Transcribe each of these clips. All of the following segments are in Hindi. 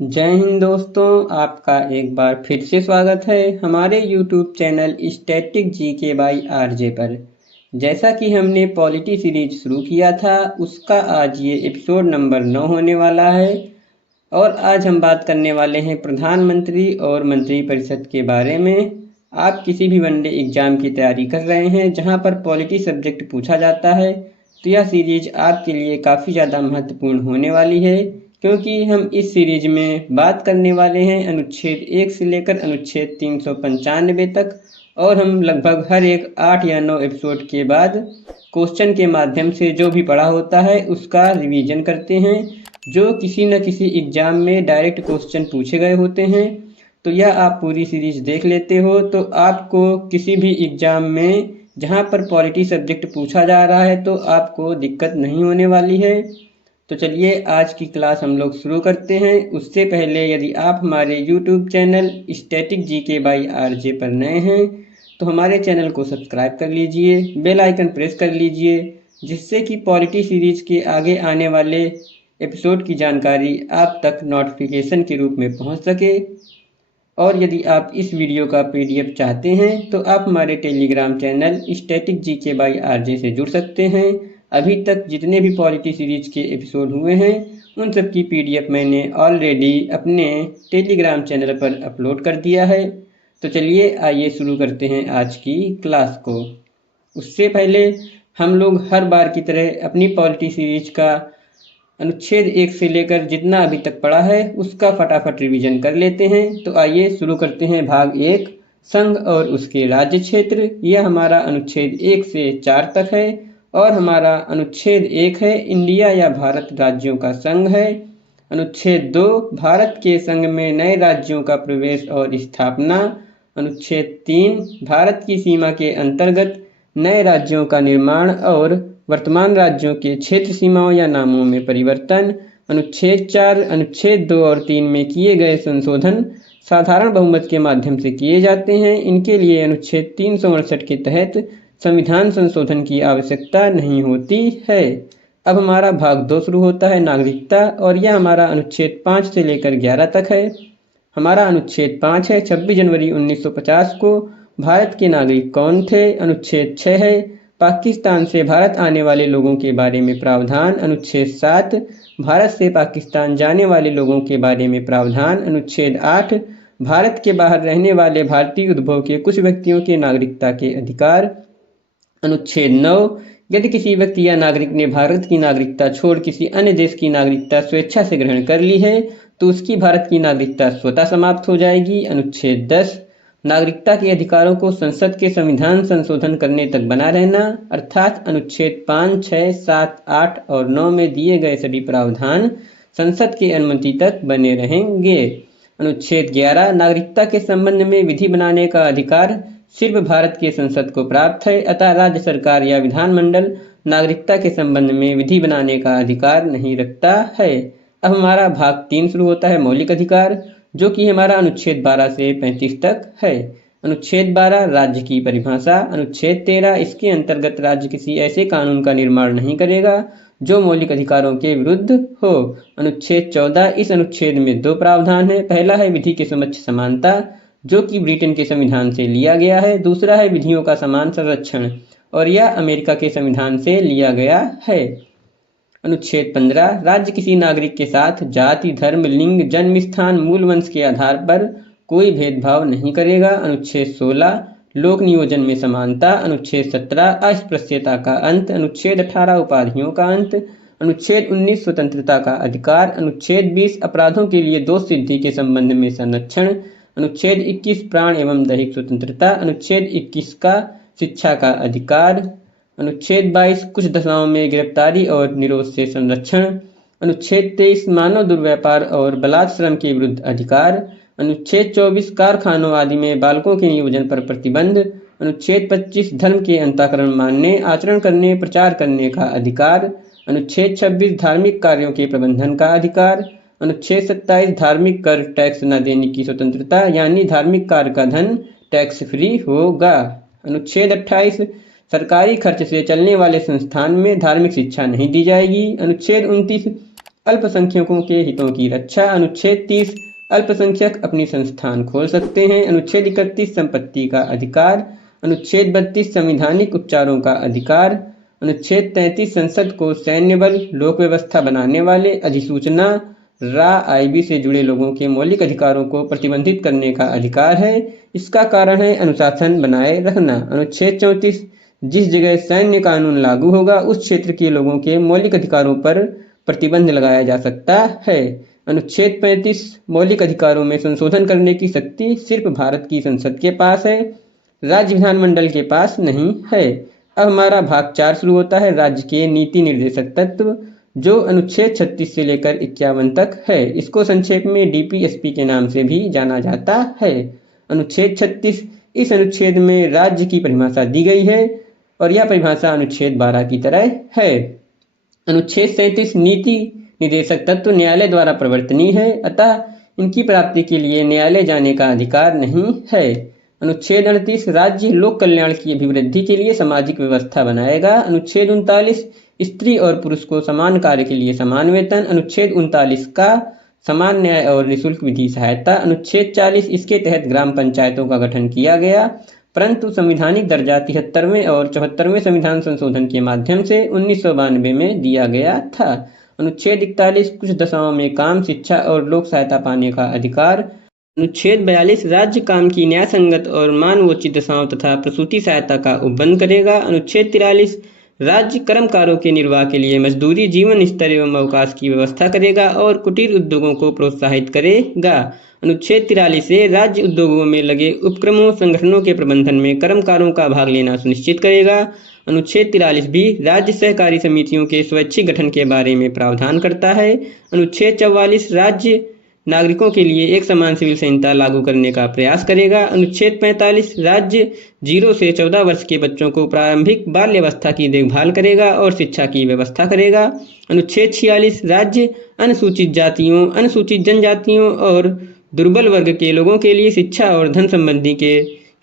जय हिंद दोस्तों, आपका एक बार फिर से स्वागत है हमारे YouTube channel static GK by RJ पर। जैसा कि हमने पॉलिटी सीरीज शुरू किया था, उसका आज ये एपिसोड नंबर 9 होने वाला है। और आज हम बात करने वाले हैं प्रधानमंत्री और मंत्रिपरिषद के बारे में। आप किसी भी वनडे एग्जाम की तैयारी कर रहे हैं जहां पर पॉलिटी सब्जेक्ट पूछा जाता है, तो यह सीरीज आपके लिए काफ़ी ज़्यादा महत्वपूर्ण होने वाली है, क्योंकि हम इस सीरीज में बात करने वाले हैं अनुच्छेद 1 से लेकर अनुच्छेद 395 तक। और हम लगभग हर एक 8 या 9 एपिसोड के बाद क्वेश्चन के माध्यम से जो भी पढ़ा होता है उसका रिवीजन करते हैं, जो किसी न किसी एग्जाम में डायरेक्ट क्वेश्चन पूछे गए होते हैं। तो यह आप पूरी सीरीज देख लेते हो तो आपको किसी भी एग्जाम में जहां पर पॉलिटी सब्जेक्ट पूछा जा रहा है तो आपको दिक्कत नहीं होने वाली है। तो चलिए आज की क्लास हम लोग शुरू करते हैं। उससे पहले यदि आप हमारे YouTube channel static GK by RJ पर नए हैं तो हमारे चैनल को सब्सक्राइब कर लीजिए, बेल आइकन प्रेस कर लीजिए, जिससे कि पॉलिटी सीरीज के आगे आने वाले एपिसोड की जानकारी आप तक नोटिफिकेशन के रूप में पहुंच सके। और यदि आप इस वीडियो का PDF चाहते हैं तो आप हमारे Telegram channel static GK by RJ से जुड़ सकते हैं। अभी तक जितने भी पॉलिटी सीरीज के एपिसोड हुए हैं उन सब की PDF मैंने ऑलरेडी अपने टेलीग्राम चैनल पर अपलोड कर दिया है। तो चलिए आइए शुरू करते हैं आज की क्लास को। उससे पहले हम लोग हर बार की तरह अपनी पॉलिटी सीरीज का अनुच्छेद 1 से लेकर जितना अभी तक पढ़ा है उसका फटाफट रिवीजन कर लेते हैं। तो आइए शुरू करते हैं भाग 1, संघ और उसके राज्य क्षेत्र। यह हमारा अनुच्छेद 1 से 4 तक है। और हमारा अनुच्छेद 1 है इंडिया या भारत राज्यों का संघ है। अनुच्छेद 2 भारत के संघ में नए राज्यों का प्रवेश और स्थापना। अनुच्छेद 3 भारत की सीमा के अंतर्गत नए राज्यों का निर्माण और वर्तमान राज्यों के क्षेत्र सीमाओं या नामों में परिवर्तन। अनुच्छेद 4 अनुच्छेद 2 और 3 में किए गए संशोधन साधारण बहुमत के माध्यम से किए जाते हैं। इनके लिए अनुच्छेद 368 के तहत संविधान संशोधन की आवश्यकता नहीं होती है। अब हमारा भाग 2 शुरू होता है, नागरिकता। और यह हमारा अनुच्छेद 5 से लेकर 11 तक है। हमारा अनुच्छेद 5 है 26 जनवरी 1950 को भारत के नागरिक कौन थे। अनुच्छेद 6 है पाकिस्तान से भारत आने वाले लोगों के बारे में प्रावधान। अनुच्छेद 7 भारत से पाकिस्तान जाने वाले लोगों के बारे में प्रावधान। अनुच्छेद 8 भारत के बाहर रहने वाले भारतीय उद्भव के कुछ व्यक्तियों के नागरिकता के अधिकार। अनुच्छेद 9 यदि किसी व्यक्ति या नागरिक ने भारत की नागरिकता छोड़ किसी अन्य देश की नागरिकता स्वेच्छा से ग्रहण कर ली है तो उसकी भारत की नागरिकता स्वतः समाप्त हो जाएगी। अनुच्छेद 10 नागरिकता के अधिकारों को संसद के संविधान संशोधन करने तक बना रहना, अर्थात अनुच्छेद 5, 6, 7, 8 और 9 में दिए गए सभी प्रावधान संसद की अनुमति तक बने रहेंगे। अनुच्छेद 11 नागरिकता के संबंध में विधि बनाने का अधिकार सिर्फ भारत के संसद को प्राप्त है, अतः राज्य सरकार या विधानमंडल नागरिकता के संबंध में विधि बनाने का अधिकार नहीं रखता है। अब हमारा भाग 3 शुरू होता है, मौलिक अधिकार, जो कि हमारा अनुच्छेद 12 से 35 तक है। अनुच्छेद 12 राज्य की परिभाषा। अनुच्छेद 13 इसके अंतर्गत राज्य किसी ऐसे कानून का निर्माण नहीं करेगा जो मौलिक अधिकारों के विरुद्ध हो। अनुच्छेद 14 इस अनुच्छेद में 2 प्रावधान है। पहला है विधि के समक्ष समानता, जो कि ब्रिटेन के संविधान से लिया गया है। दूसरा है विधियों का समान संरक्षण, और यह अमेरिका के संविधान से लिया गया है। अनुच्छेद 15 राज्य किसी नागरिक के साथ जाति, धर्म, लिंग, जन्म स्थान, मूल वंश के आधार पर कोई भेदभाव नहीं करेगा। अनुच्छेद 16 लोक नियोजन में समानता। अनुच्छेद 17 अस्पृश्यता का अंत। अनुच्छेद 18 उपाधियों का अंत। अनुच्छेद 19 स्वतंत्रता का अधिकार। अनुच्छेद 20 अपराधों के लिए दोष सिद्धि के संबंध में संरक्षण। अनुच्छेद 21 प्राण एवं दैहिक स्वतंत्रता। अनुच्छेद 21 का शिक्षा का अधिकार। अनुच्छेद 22 कुछ दशाओं में गिरफ्तारी और निरोध से संरक्षण। अनुच्छेद 23 मानव दुर्व्यापार और बलात् श्रम के विरुद्ध अधिकार। अनुच्छेद 24 कारखानों आदि में बालकों के नियोजन पर प्रतिबंध। अनुच्छेद 25 धर्म के अंतःकरण मानने, आचरण करने, प्रचार करने का अधिकार। अनुच्छेद 26 धार्मिक कार्यों के प्रबंधन का अधिकार। अनुच्छेद 27 धार्मिक कर टैक्स न देने की स्वतंत्रता, यानी धार्मिक कार्य का धन टैक्स फ्री होगा। अनुच्छेद 28 सरकारी खर्च से चलने वाले संस्थान में धार्मिक शिक्षा नहीं दी जाएगी। अनुच्छेद 29 अल्पसंख्यकों के हितों की रक्षा। अनुच्छेद 30 अल्पसंख्यक अपनी संस्थान खोल सकते हैं। अनुच्छेद 31 संपत्ति का अधिकार। अनुच्छेद 32 संवैधानिक उपचारों का अधिकार। अनुच्छेद 33 संसद को सैन्य बल, लोक व्यवस्था बनाने वाले, अधिसूचना, आईबी से जुड़े लोगों के मौलिक अधिकारों को प्रतिबंधित करने का अधिकार है। इसका कारण है अनुशासन बनाए रखना। अनुच्छेद 34 जिस जगह सैन्य कानून लागू होगा उस क्षेत्र के लोगों के मौलिक अधिकारों पर प्रतिबंध लगाया जा सकता है। अनुच्छेद 35 मौलिक अधिकारों में संशोधन करने की शक्ति सिर्फ भारत की संसद के पास है, राज्य विधानमंडल के पास नहीं है। अब हमारा भाग 4 शुरू होता है, राज्य के नीति निर्देशक तत्व, जो अनुच्छेद 36 से लेकर 51 तक है। इसको संक्षेप में डीपीएसपी के नाम से भी जाना जाता है। अनुच्छेद 36, इस अनुच्छेद में राज्य की परिभाषा दी गई है और यह परिभाषा अनुच्छेद 12 की तरह है। अनुच्छेद 37 नीति निर्देशक तत्व न्यायालय द्वारा प्रवर्तनीय है, अतः इनकी प्राप्ति के लिए न्यायालय जाने का अधिकार नहीं है। अनुच्छेद 38 राज्य लोक कल्याण की अभिवृद्धि के लिए सामाजिक व्यवस्था बनाएगा। अनुच्छेद 39 स्त्री और पुरुष को समान कार्य के लिए समान वेतन। अनुच्छेद 39 का समान न्याय और निःशुल्क विधि सहायता। अनुच्छेद 40 इसके तहत ग्राम पंचायतों का गठन किया गया, परंतु संवैधानिक दर्जा 73वें और 74वें संविधान संशोधन के माध्यम से 1992 में दिया गया था। अनुच्छेद 41 कुछ दशाओं में काम, शिक्षा और लोक सहायता पाने का अधिकार। अनुच्छेद 42 राज्य काम की न्याय संगत और मानवोचित दशाओं तथा प्रसूति सहायता का उपबंध करेगा। अनुच्छेद 43 राज्य कर्मकारों के निर्वाह के लिए मजदूरी, जीवन स्तर एवं अवकाश की व्यवस्था करेगा और कुटीर उद्योगों को प्रोत्साहित करेगा। अनुच्छेद 43 से राज्य उद्योगों में लगे उपक्रमों, संगठनों के प्रबंधन में कर्मकारों का भाग लेना सुनिश्चित करेगा। अनुच्छेद 43 भी राज्य सहकारी समितियों के स्वैच्छिक गठन के बारे में प्रावधान करता है। अनुच्छेद 44 राज्य नागरिकों के लिए एक समान सिविल संहिता लागू करने का प्रयास करेगा। अनुच्छेद 45 राज्य 0 से 14 वर्ष के बच्चों को प्रारंभिक बाल्यावस्था की देखभाल करेगा और शिक्षा की व्यवस्था करेगा। अनुच्छेद 46 राज्य अनुसूचित जातियों, अनुसूचित जनजातियों और दुर्बल वर्ग के लोगों के लिए शिक्षा और धन संबंधी के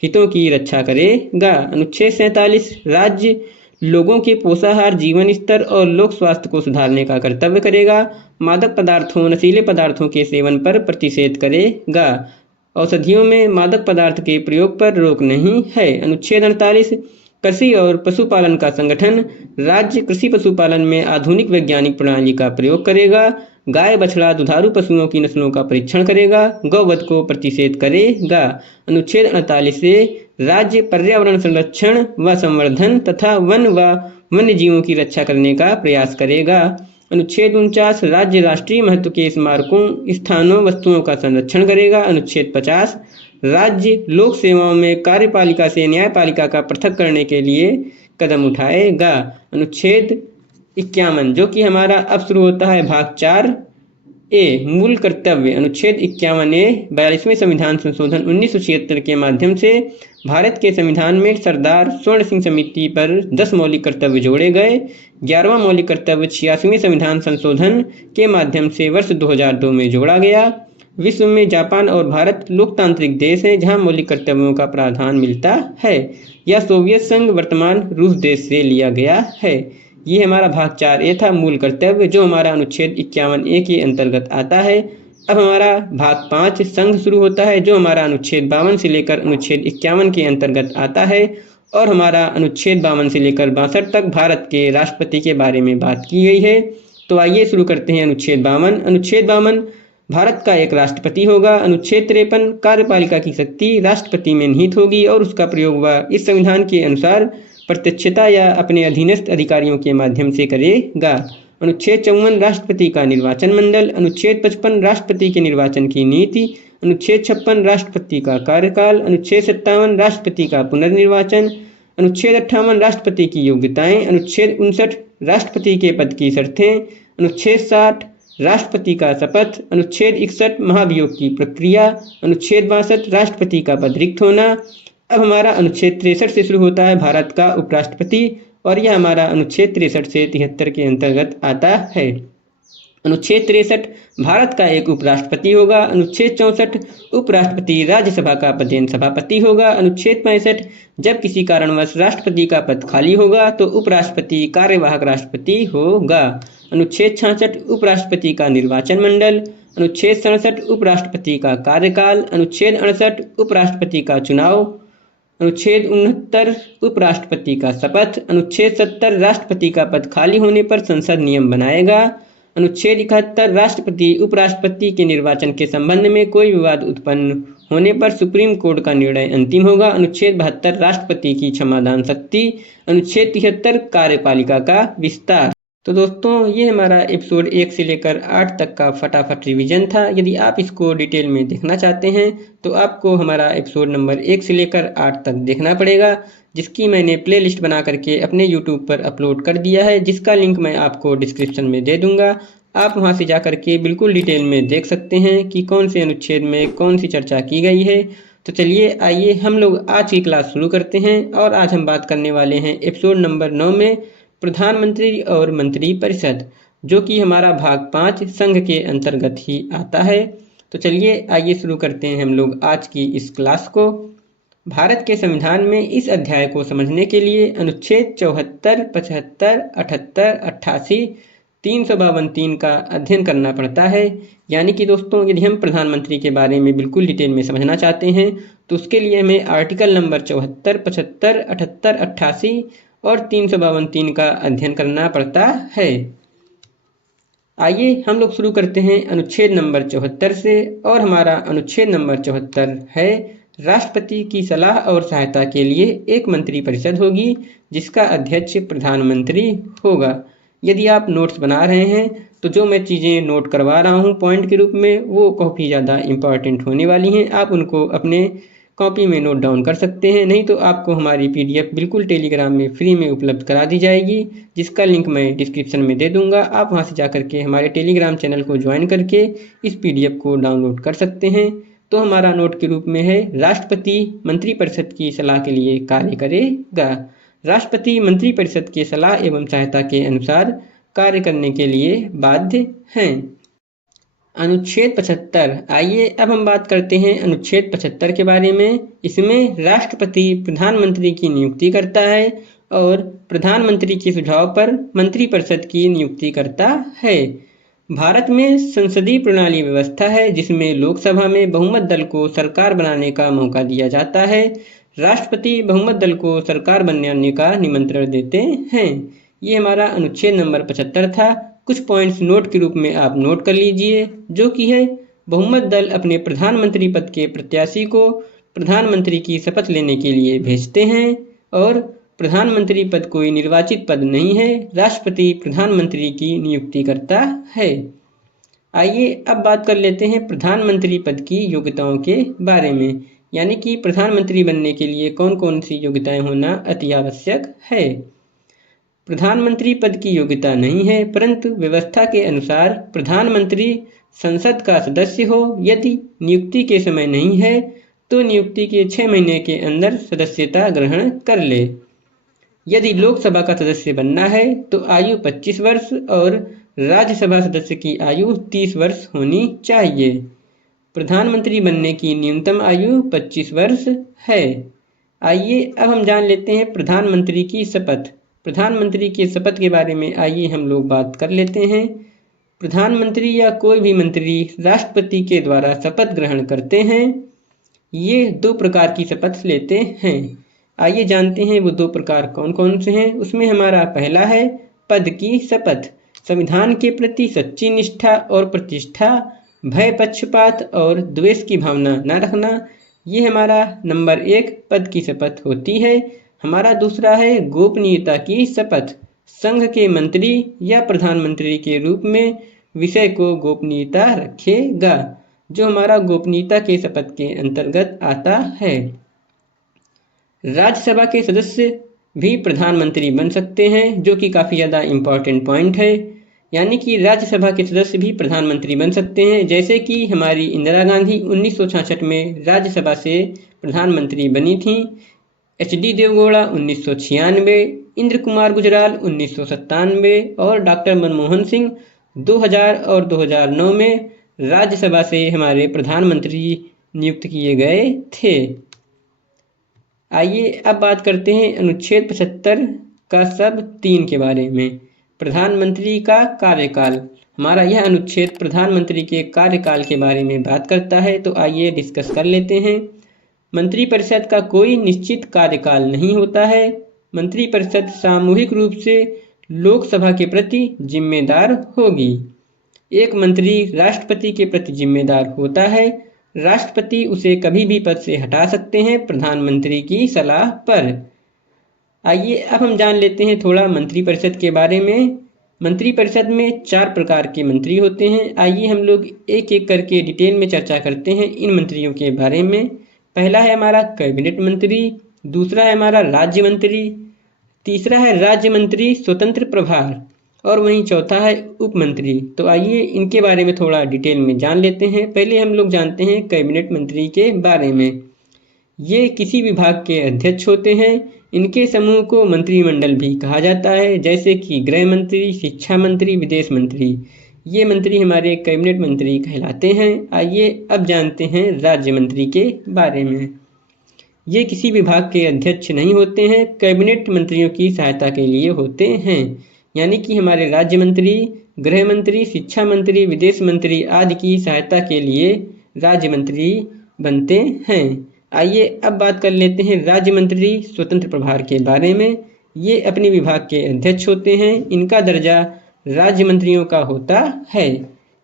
हितों की रक्षा करेगा। अनुच्छेद 47 राज्य लोगों के पोषाहार, जीवन स्तर और लोक स्वास्थ्य को सुधारने का कर्तव्य करेगा। मादक पदार्थों, नशीले पदार्थों के सेवन पर प्रतिषेध करेगा। औषधियों में मादक पदार्थ के प्रयोग पर रोक नहीं है। अनुच्छेद 48 कृषि और पशुपालन का संगठन राज्य कृषि पशुपालन में आधुनिक वैज्ञानिक प्रणाली का प्रयोग करेगा। गाय, बछड़ा, दुधारू पशुओं की नस्लों का परीक्षण करेगा। गौवध को प्रतिषेध करेगा। अनुच्छेद 48 से राज्य पर्यावरण संरक्षण व संवर्धन तथा वन व वन्य जीवों की रक्षा करने का प्रयास करेगा। अनुच्छेद 49 राज्य राष्ट्रीय महत्व के स्मारकों, स्थानों, वस्तुओं का संरक्षण करेगा। अनुच्छेद 50 राज्य लोक सेवाओं में कार्यपालिका से न्यायपालिका का पृथक करने के लिए कदम उठाएगा। अनुच्छेद 51 जो कि हमारा अब शुरू होता है भाग 4 ए मूल कर्तव्य। अनुच्छेद 51A 42वें संविधान संशोधन 1976 के माध्यम से भारत के संविधान में सरदार स्वर्ण सिंह समिति पर 10 मौलिक कर्तव्य जोड़े गए। 11वां मौलिक कर्तव्य 86वें संविधान संशोधन के माध्यम से वर्ष 2002 में जोड़ा गया। विश्व में जापान और भारत लोकतांत्रिक देश हैं जहां मौलिक कर्तव्यों का प्रावधान मिलता है। यह सोवियत संघ वर्तमान रूस देश से लिया गया है। ये हमारा भाग 4A था मूल कर्तव्य, जो हमारा अनुच्छेद 51A के अंतर्गत आता है। अब हमारा भाग 5 संघ शुरू होता है, जो हमारा अनुच्छेद 52 से लेकर अनुच्छेद 51 के अंतर्गत आता है और हमारा अनुच्छेद 52 से लेकर 62 तक भारत के राष्ट्रपति के बारे में बात की गई है। तो आइए शुरू करते हैं अनुच्छेद 52। अनुच्छेद 52 भारत का एक राष्ट्रपति होगा। अनुच्छेद 53 कार्यपालिका की शक्ति राष्ट्रपति में निहित होगी और उसका प्रयोग वह इस संविधान के अनुसार प्रत्यक्षता या अपने अधीनस्थ अधिकारियों के माध्यम से करेगा। अनुच्छेद 54 राष्ट्रपति का निर्वाचन मंडल। अनुच्छेद 55 राष्ट्रपति के निर्वाचन की नीति। अनुच्छेद 56 राष्ट्रपति का कार्यकाल। अनुच्छेद 57 राष्ट्रपति का पुनर्निर्वाचन। अनुच्छेद 58 राष्ट्रपति की योग्यताएं। अनुच्छेद 59 राष्ट्रपति के पद की शर्तें। अनुच्छेद 60 राष्ट्रपति का शपथ। अनुच्छेद 61 महाभियोग की प्रक्रिया। अनुच्छेद 62 राष्ट्रपति का पद रिक्त होना। अब हमारा अनुच्छेद 63 से शुरू होता है भारत का उपराष्ट्रपति और यह हमारा अनुच्छेद 63 से 73 के अंतर्गत आता है। अनुच्छेद 63 भारत का एक उपराष्ट्रपति होगा। अनुच्छेद 64 उपराष्ट्रपति राज्यसभा का पदेन सभापति होगा। अनुच्छेद 65 जब किसी कारणवश राष्ट्रपति का पद खाली होगा तो उपराष्ट्रपति कार्यवाहक राष्ट्रपति होगा। अनुच्छेद 66 उपराष्ट्रपति का निर्वाचन मंडल। अनुच्छेद 67 उपराष्ट्रपति का कार्यकाल। अनुच्छेद 68 उपराष्ट्रपति का चुनाव। अनुच्छेद 69 उपराष्ट्रपति का शपथ। अनुच्छेद 70 राष्ट्रपति का पद खाली होने पर संसद नियम बनाएगा। अनुच्छेद 71 राष्ट्रपति उपराष्ट्रपति के निर्वाचन के संबंध में कोई विवाद उत्पन्न होने पर सुप्रीम कोर्ट का निर्णय अंतिम होगा। अनुच्छेद 72 राष्ट्रपति की क्षमादान शक्ति। अनुच्छेद 73 कार्यपालिका का विस्तार। तो दोस्तों ये हमारा एपिसोड 1 से लेकर 8 तक का फटाफट रिवीजन था। यदि आप इसको डिटेल में देखना चाहते हैं तो आपको हमारा एपिसोड नंबर 1 से लेकर 8 तक देखना पड़ेगा, जिसकी मैंने प्लेलिस्ट बना करके अपने यूट्यूब पर अपलोड कर दिया है, जिसका लिंक मैं आपको डिस्क्रिप्शन में दे दूंगा। आप वहां से जा करके बिल्कुल डिटेल में देख सकते हैं कि कौन से अनुच्छेद में कौन सी चर्चा की गई है। तो चलिए आइए हम लोग आज की क्लास शुरू करते हैं। और आज हम बात करने वाले हैं एपिसोड नंबर 9 में प्रधानमंत्री और मंत्री परिषद, जो कि हमारा भाग 5 संघ के अंतर्गत ही आता है। तो चलिए आइए शुरू करते हैं हम लोग आज की इस क्लास को। भारत के संविधान में इस अध्याय को समझने के लिए अनुच्छेद 74, 75, 78, 88, 352 का अध्ययन करना पड़ता है। यानी कि दोस्तों यदि हम प्रधानमंत्री के बारे में बिल्कुल डिटेल में समझना चाहते हैं तो उसके लिए हमें आर्टिकल नंबर 74, 75, 78, 88 और 352 का अध्ययन करना पड़ता है। आइए हम लोग शुरू करते हैं अनुच्छेद नंबर 74 से। और हमारा अनुच्छेद नंबर 74 है, राष्ट्रपति की सलाह और सहायता के लिए एक मंत्री परिषद होगी जिसका अध्यक्ष प्रधानमंत्री होगा। यदि आप नोट्स बना रहे हैं तो जो मैं चीज़ें नोट करवा रहा हूँ पॉइंट के रूप में वो काफ़ी ज़्यादा इम्पॉर्टेंट होने वाली हैं। आप उनको अपने कॉपी में नोट डाउन कर सकते हैं, नहीं तो आपको हमारी PDF बिल्कुल टेलीग्राम में फ्री में उपलब्ध करा दी जाएगी, जिसका लिंक मैं डिस्क्रिप्शन में दे दूंगा। आप वहां से जा करके हमारे टेलीग्राम चैनल को ज्वाइन करके इस PDF को डाउनलोड कर सकते हैं। तो हमारा नोट के रूप में है, राष्ट्रपति मंत्रिपरिषद की सलाह के लिए कार्य करेगा। राष्ट्रपति मंत्रिपरिषद की सलाह एवं सहायता के अनुसार कार्य करने के लिए बाध्य हैं। अनुच्छेद 75। आइए अब हम बात करते हैं अनुच्छेद 75 के बारे में। इसमें राष्ट्रपति प्रधानमंत्री की नियुक्ति करता है और प्रधानमंत्री के सुझाव पर मंत्रिपरिषद की नियुक्ति करता है। भारत में संसदीय प्रणाली व्यवस्था है जिसमें लोकसभा में बहुमत दल को सरकार बनाने का मौका दिया जाता है। राष्ट्रपति बहुमत दल को सरकार बनाने का निमंत्रण देते हैं। ये हमारा अनुच्छेद नंबर 75 था। कुछ पॉइंट्स नोट के रूप में आप नोट कर लीजिए, जो कि है, बहुमत दल अपने प्रधानमंत्री पद के प्रत्याशी को प्रधानमंत्री की शपथ लेने के लिए भेजते हैं और प्रधानमंत्री पद कोई निर्वाचित पद नहीं है, राष्ट्रपति प्रधानमंत्री की नियुक्ति करता है। आइए अब बात कर लेते हैं प्रधानमंत्री पद की योग्यताओं के बारे में, यानी कि प्रधानमंत्री बनने के लिए कौन कौन सी योग्यताएं होना अति आवश्यक है। प्रधानमंत्री पद की योग्यता नहीं है, परंतु व्यवस्था के अनुसार प्रधानमंत्री संसद का सदस्य हो। यदि नियुक्ति के समय नहीं है तो नियुक्ति के 6 महीने के अंदर सदस्यता ग्रहण कर ले। यदि लोकसभा का सदस्य बनना है तो आयु 25 वर्ष और राज्यसभा सदस्य की आयु 30 वर्ष होनी चाहिए। प्रधानमंत्री बनने की न्यूनतम आयु 25 वर्ष है। आइए अब हम जान लेते हैं प्रधानमंत्री की शपथ। प्रधानमंत्री की शपथ के बारे में आइए हम लोग बात कर लेते हैं। प्रधानमंत्री या कोई भी मंत्री राष्ट्रपति के द्वारा शपथ ग्रहण करते हैं। ये 2 प्रकार की शपथ लेते हैं। आइए जानते हैं वो 2 प्रकार कौन कौन से हैं। उसमें हमारा पहला है पद की शपथ। संविधान के प्रति सच्ची निष्ठा और प्रतिष्ठा, भय, पक्षपात और द्वेष की भावना न रखना, ये हमारा नंबर 1 पद की शपथ होती है। हमारा दूसरा है गोपनीयता की शपथ। संघ के मंत्री या प्रधानमंत्री के रूप में विषय को गोपनीयता रखेगा, जो हमारा गोपनीयता के शपथ के अंतर्गत आता है। राज्यसभा के सदस्य भी प्रधानमंत्री बन सकते हैं, जो कि काफ़ी ज़्यादा इम्पॉर्टेंट पॉइंट है। यानी कि राज्यसभा के सदस्य भी प्रधानमंत्री बन सकते हैं, जैसे कि हमारी इंदिरा गांधी 1966 में राज्यसभा से प्रधानमंत्री बनी थी। HD देवगौड़ा 1996, इंद्र कुमार गुजराल 1997 और डॉक्टर मनमोहन सिंह 2000 और 2009 में राज्यसभा से हमारे प्रधानमंत्री नियुक्त किए गए थे। आइए अब बात करते हैं अनुच्छेद 75 का सब 3 के बारे में। प्रधानमंत्री का कार्यकाल। हमारा यह अनुच्छेद प्रधानमंत्री के कार्यकाल के बारे में बात करता है, तो आइए डिस्कस कर लेते हैं। मंत्रिपरिषद का कोई निश्चित कार्यकाल नहीं होता है। मंत्रिपरिषद सामूहिक रूप से लोकसभा के प्रति जिम्मेदार होगी। एक मंत्री राष्ट्रपति के प्रति जिम्मेदार होता है। राष्ट्रपति उसे कभी भी पद से हटा सकते हैं प्रधानमंत्री की सलाह पर। आइए अब हम जान लेते हैं थोड़ा मंत्रिपरिषद के बारे में। मंत्रिपरिषद में 4 प्रकार के मंत्री होते हैं। आइए हम लोग एक एक करके डिटेल में चर्चा करते हैं इन मंत्रियों के बारे में। पहला है हमारा कैबिनेट मंत्री, दूसरा है हमारा राज्य मंत्री, तीसरा है राज्य मंत्री स्वतंत्र प्रभार और वहीं चौथा है उप मंत्री। तो आइए इनके बारे में थोड़ा डिटेल में जान लेते हैं। पहले हम लोग जानते हैं कैबिनेट मंत्री के बारे में। ये किसी विभाग के अध्यक्ष होते हैं। इनके समूह को मंत्रिमंडल भी कहा जाता है, जैसे कि गृह मंत्री, शिक्षा मंत्री, विदेश मंत्री। ये मंत्री हमारे कैबिनेट मंत्री कहलाते हैं। आइए अब जानते हैं राज्य मंत्री के बारे में। ये किसी विभाग के अध्यक्ष नहीं होते हैं, कैबिनेट मंत्रियों की सहायता के लिए होते हैं। यानी कि हमारे राज्य मंत्री, गृह मंत्री, शिक्षा मंत्री, विदेश मंत्री आदि की सहायता के लिए राज्य मंत्री बनते हैं। आइए अब बात कर लेते हैं राज्य मंत्री स्वतंत्र प्रभार के बारे में। ये अपने विभाग के अध्यक्ष होते हैं। इनका दर्जा राज्य मंत्रियों का होता है।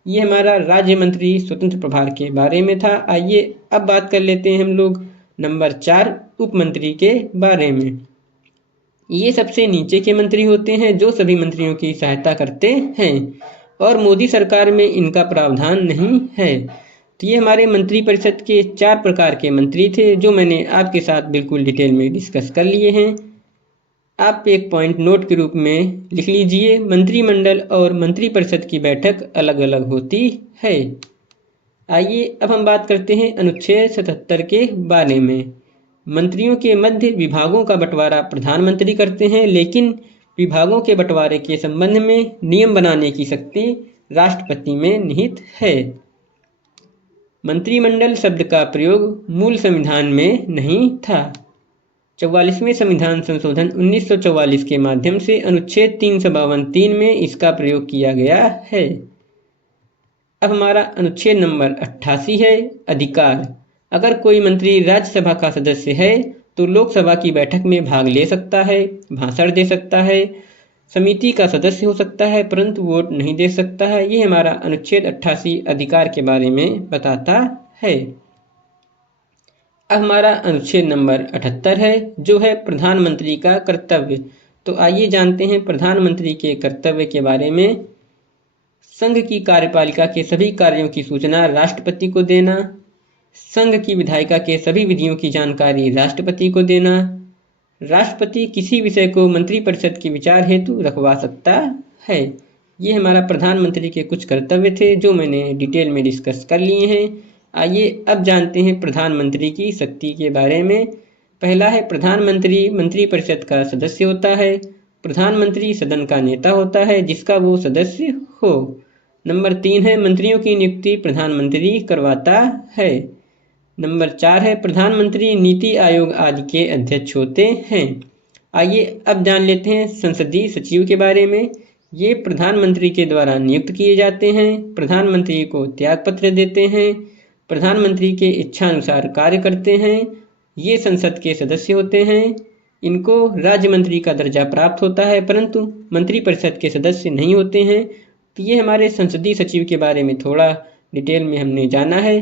ये हमारा राज्य मंत्री स्वतंत्र प्रभार के बारे में था। आइए अब बात कर लेते हैं हम लोग नंबर 4 उप मंत्री के बारे में। ये सबसे नीचे के मंत्री होते हैं जो सभी मंत्रियों की सहायता करते हैं और मोदी सरकार में इनका प्रावधान नहीं है। तो ये हमारे मंत्रिपरिषद के 4 प्रकार के मंत्री थे जो मैंने आपके साथ बिल्कुल डिटेल में डिस्कस कर लिए हैं। आप एक पॉइंट नोट के रूप में लिख लीजिए, मंत्रिमंडल और मंत्रिपरिषद की बैठक अलग अलग होती है। आइए अब हम बात करते हैं अनुच्छेद 77 के बारे में। मंत्रियों के मध्य विभागों का बंटवारा प्रधानमंत्री करते हैं, लेकिन विभागों के बंटवारे के संबंध में नियम बनाने की शक्ति राष्ट्रपति में निहित है। मंत्रिमंडल शब्द का प्रयोग मूल संविधान में नहीं था। 44वें संविधान संशोधन 1944 के माध्यम से अनुच्छेद 352(3) में इसका प्रयोग किया गया है। अब हमारा अनुच्छेद नंबर 88 है, अधिकार। अगर कोई मंत्री राज्यसभा का सदस्य है तो लोकसभा की बैठक में भाग ले सकता है, भाषण दे सकता है, समिति का सदस्य हो सकता है, परंतु वोट नहीं दे सकता है। ये हमारा अनुच्छेद 88 अधिकार के बारे में बताता है। अब हमारा अनुच्छेद नंबर 78 है जो है प्रधानमंत्री का कर्तव्य। तो आइए जानते हैं प्रधानमंत्री के कर्तव्य के बारे में। संघ की कार्यपालिका के सभी कार्यों की सूचना राष्ट्रपति को देना, संघ की विधायिका के सभी विधियों की जानकारी राष्ट्रपति को देना, राष्ट्रपति किसी विषय को मंत्रिपरिषद के विचार हेतु रखवा सकता है। ये हमारा प्रधानमंत्री के कुछ कर्तव्य थे जो मैंने डिटेल में डिस्कस कर लिए हैं। आइए अब जानते हैं प्रधानमंत्री की शक्ति के बारे में। पहला है प्रधानमंत्री मंत्रिपरिषद का सदस्य होता है। प्रधानमंत्री सदन का नेता होता है जिसका वो सदस्य हो। नंबर 3 है मंत्रियों की नियुक्ति प्रधानमंत्री करवाता है। नंबर 4 है प्रधानमंत्री नीति आयोग आदि के अध्यक्ष होते हैं। आइए अब जान लेते हैं संसदीय सचिव के बारे में। ये प्रधानमंत्री के द्वारा नियुक्त किए जाते हैं। प्रधानमंत्री को त्यागपत्र देते हैं, प्रधानमंत्री के इच्छानुसार कार्य करते हैं। ये संसद के सदस्य होते हैं। इनको राज्य मंत्री का दर्जा प्राप्त होता है परंतु मंत्रिपरिषद के सदस्य नहीं होते हैं। तो ये हमारे संसदीय सचिव के बारे में थोड़ा डिटेल में हमने जाना है।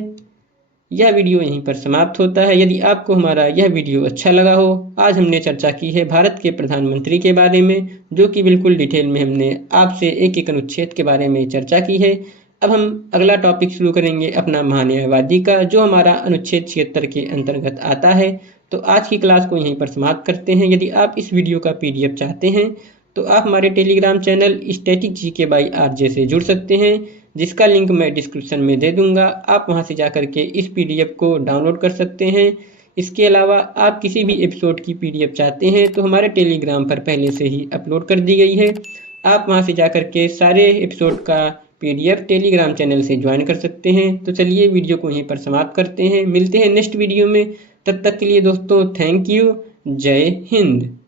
यह वीडियो यहीं पर समाप्त होता है। यदि आपको हमारा यह वीडियो अच्छा लगा हो, आज हमने चर्चा की है भारत के प्रधानमंत्री के बारे में, जो कि बिल्कुल डिटेल में हमने आपसे एक एक अनुच्छेद के बारे में चर्चा की है। अब हम अगला टॉपिक शुरू करेंगे अपना महान्यायवादी का, जो हमारा अनुच्छेद 76 के अंतर्गत आता है। तो आज की क्लास को यहीं पर समाप्त करते हैं। यदि आप इस वीडियो का PDF चाहते हैं तो आप हमारे Telegram channel static GK by RJ से जुड़ सकते हैं, जिसका लिंक मैं डिस्क्रिप्शन में दे दूंगा। आप वहां से जाकर के इस PDF को डाउनलोड कर सकते हैं। इसके अलावा आप किसी भी एपिसोड की PDF चाहते हैं तो हमारे टेलीग्राम पर पहले से ही अपलोड कर दी गई है। आप वहां से जाकर के सारे एपिसोड का PDF टेलीग्राम चैनल से ज्वाइन कर सकते हैं। तो चलिए वीडियो को यहीं पर समाप्त करते हैं, मिलते हैं नेक्स्ट वीडियो में। तब तक के लिए दोस्तों थैंक यू, जय हिंद।